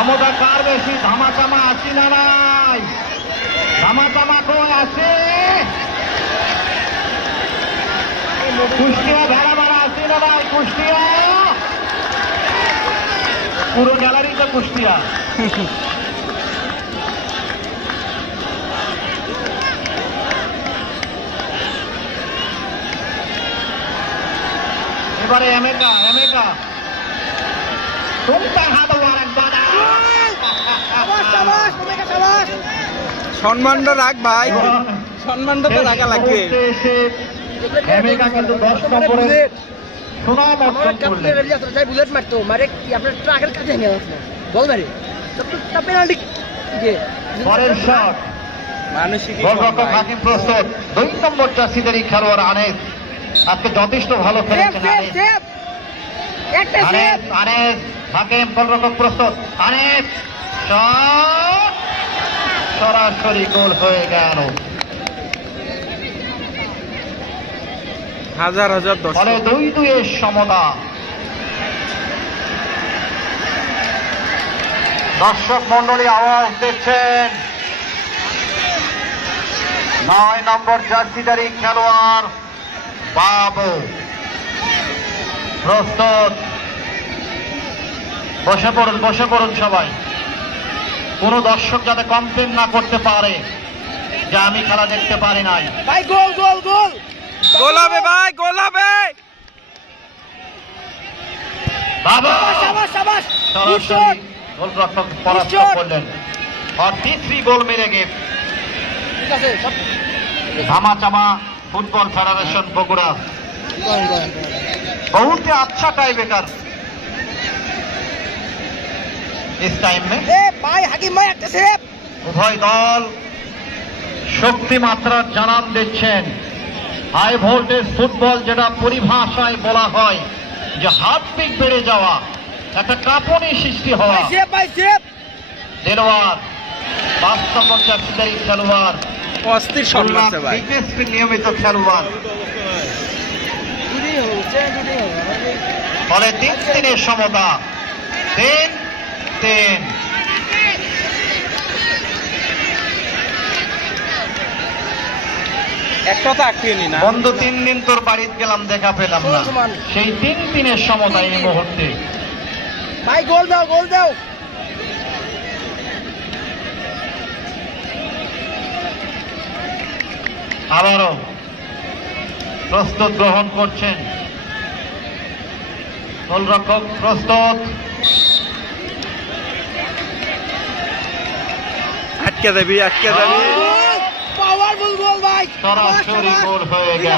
ক্ষমতা কার বেশি? ধামা ধামাচামা আছি না নাই ধামাচামা কই আছে কুষ্টিয়া ভেড়া মারা আছি না নাই কুষ্টিয়া? পুরো গ্যালারিতে কুষ্টিয়া। এবারে এমেকা আমেরিকা তুমটা হাত সম্মানটা রাখ ভাই। সম্মানটা তো রাখা লাগবে। আমেরিকা কিন্তু দশ নম্বরে সুনাম অর্জন করলেন বুলেট মারতো মারে কি আপনার ট্রাকের কাছে নিয়ে আসলো বল মারে পেনাল্টি যে পরের শট গোলরক্ষক হাকিম প্রস্তুত দুই নম্বর জার্সিদারি খেলোয়াড় আনেস আজকে যথেষ্ট ভালো খেলেছেন আনেস আনেস হাকিম গোলরক্ষক প্রস্তুত। Anes shot! সরাসরি গোল হয়ে গেল। হাজার হাজার ফলে দুই দুইয়ের সমতা। দর্শক মন্ডলী আওয়াজ দিচ্ছেন। নয় নম্বর জার্সিদারি খেলোয়াড় বাবু। প্রস্তুত। বসে পড়ুন বসে পড়ুন সবাই। কোনো দর্শক যাতে কমপ্লেন না করতে পারে যে আমি খেলা দেখতে পারি নাই। ভাই গোল গোল গোল। ভাই গোলাবে। থ্রি গোল মেরে ধামা চামা ফুটবল ফেডারেশন বগুড়া। বহুত আচ্ছা টাইবেকার इस टाइम में এ ভাই হাকিম ভাই একটা সেভ উভয় দল শক্তি মাত্রার জানান দিচ্ছেন হাই ভোল্টেজ ফুটবল যেটা পরিভাষায় বলা হয় যে হাত পিক বেড়ে যাওয়া একটা কাঁপনি সৃষ্টি হওয়া ভাই সেভ ভাই সেভ দেলোয়ার পাঁচ নম্বর চাকরিদারি খেলোয়াড় অস্থির শট মারছে ভাই বিজনেস নিয়মিত খেলোয়াড় দুদিন হচ্ছে দুদিন হবে ফলে তিন তিনের সমতা তিন তিন একটা তো আটকিয়ে নি না। বন্ধু তিন দিন তোর বাড়িতে গেলাম দেখা পেলাম না। সেই তিন তিনের সমতা এই মুহূর্তে। ভাই গোল দাও গোল দাও। আবারও প্রস্তুত গ্রহণ করছেন। গোলরক্ষক প্রস্তুত। আটকে দেবি আটকে দেবি। পাওয়ারফুল গোল ভাই। সরাসরি গোল হয়ে গেল।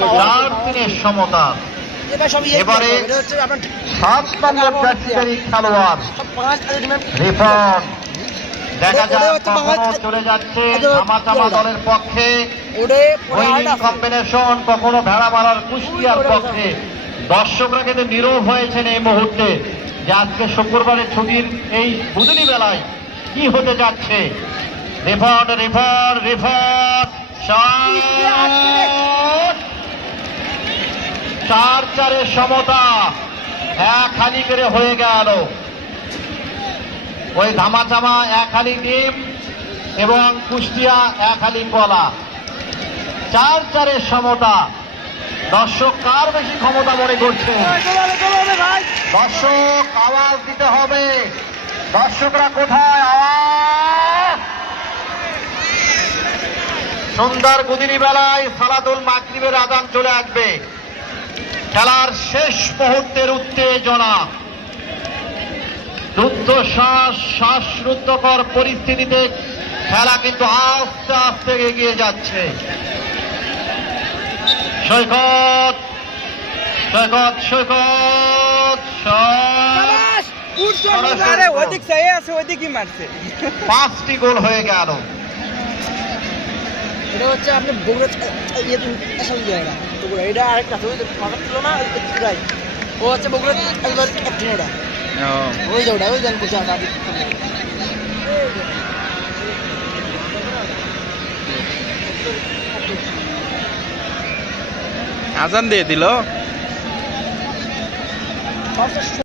চার তিনের সমতা। এবার সাত নম্বর খেলোয়াড়। রিপন। দেখা চলে যাচ্ছে ওটা- দলের পক্ষে। উইনিং কম্বিনেশন কখনো ভেড়া মারার কুষ্টিয়ার পক্ষে। দর্শকরা কিন্তু নীরব হয়েছেন এই মুহূর্তে যে আজকে শুক্রবারের ছুটির এই বুধনি বেলায়। কি হতে যাচ্ছে? রিফার্ড রিফার্ড রিফার্ড চার। চারের সমতা এক হালি করে হয়ে গেল। ওই ধামাচামা এক হালি ডিম এবং কুষ্টিয়া এক হালি কলা। চার চারের সমতা। দর্শক কার বেশি ক্ষমতা মনে করছে? দর্শক আওয়াজ দিতে হবে। দর্শকরা কোথায়? আওয়াজ সন্ধ্যার গুদিনী বেলায় সালাদুল মাগরিবের আদান চলে আসবে। খেলার শেষ মুহূর্তের উত্তেজনা। রুদ্ধশ্বাস শ্বাসরুদ্ধকর পরিস্থিতিতে খেলা কিন্তু আস্তে আস্তে এগিয়ে যাচ্ছে। সৈকত সৈকত সৈকত সরাসরি আরে ওইদিক চাই আছে ওইদিকই মারছে। পাঁচটি গোল হয়ে গেল। এটা হচ্ছে আপনি বগুড়া ইয়ে আসল জায়গা বগুড়া। এটা আরেকটা ওই ফাঁকা ছিল না ও হচ্ছে বগুড়া ক্যাপ্টেন এটা ওই যে ওটা ওই জান আজান দিয়ে দিল?